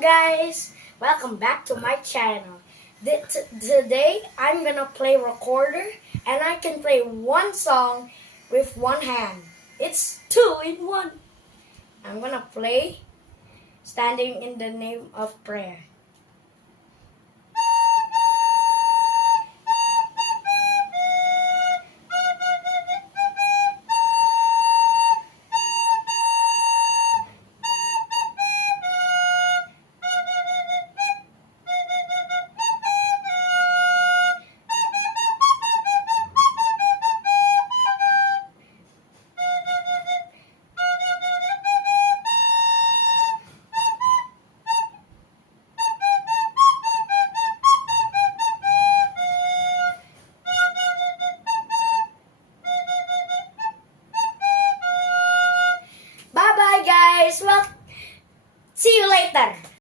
Guys, welcome back to my channel. Today I'm gonna play recorder and I can play one song with one hand. It's two in one. I'm gonna play Standing in the Name of Prayer. Bye bye guys. Well, see you later.